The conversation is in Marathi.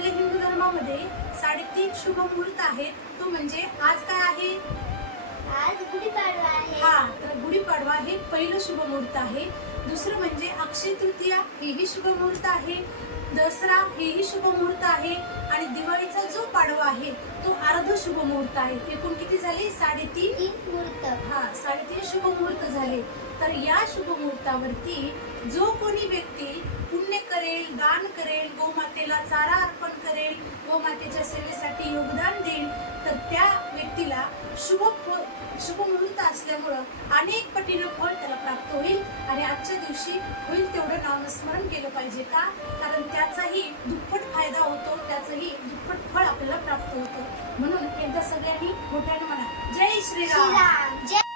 आपल्या हिंदू धर्मामध्ये 3.5 शुभ मुहूर्त आहेत. तो म्हणजे आज काय आहे? आज गुढीपाडवा आहे. हा, तर गुढीपाडवा हे पहिलं शुभ मुहूर्त आहे. दुसरं म्हणजे अक्षय तृतीया हेही शुभ मुहूर्त आहे. दसरा हेही शुभ मुहूर्त आहे आणि दिवाळीचा जो पाडवा आहे तो अर्ध शुभ मुहूर्त आहे. एकूण किती झाले? 3.5 मुहूर्त. हा, 3.5 शुभ मुहूर्त झाले. तर या शुभ मुहूर्तावरती जो कोणी व्यक्ती पुण्य करेल, दान करेल, गोमातेला चारा अर्पण करेल, गोमातेच्या सेवेसाठी योगदान देईल, तर त्या व्यक्तीला शुभ मुहूर्त असल्यामुळं अनेक पटीनं फळ त्याला प्राप्त होईल. आणि आजच्या दिवशी होईल तेवढं नामस्मरण केलं पाहिजे. का? कारण त्याचाही दुप्पट फायदा होतो, त्याचंही दुप्पट फळ आपल्याला प्राप्त होतं. म्हणून एकदा सगळ्यांनी मोठ्याने म्हणा, जय श्रीराम. श्रीराम जय.